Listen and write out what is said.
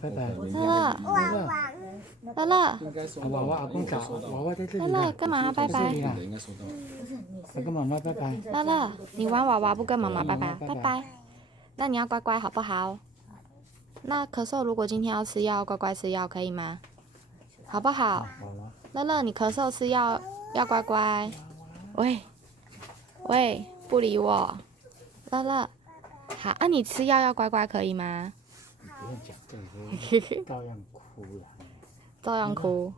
拜拜。乐乐，娃娃阿公找娃娃在这里乐乐，了，跟妈妈拜拜。来跟妈妈拜拜。乐乐，你玩娃娃不跟妈妈拜拜，拜拜拜拜。那你要乖乖好不好？那咳嗽如果今天要吃药，乖乖吃药可以吗？好不好？乐乐，你咳嗽吃药要乖乖。喂，喂，不理我。乐乐，好，那你吃药要乖乖可以吗？不用讲这个，照样哭了。照样哭。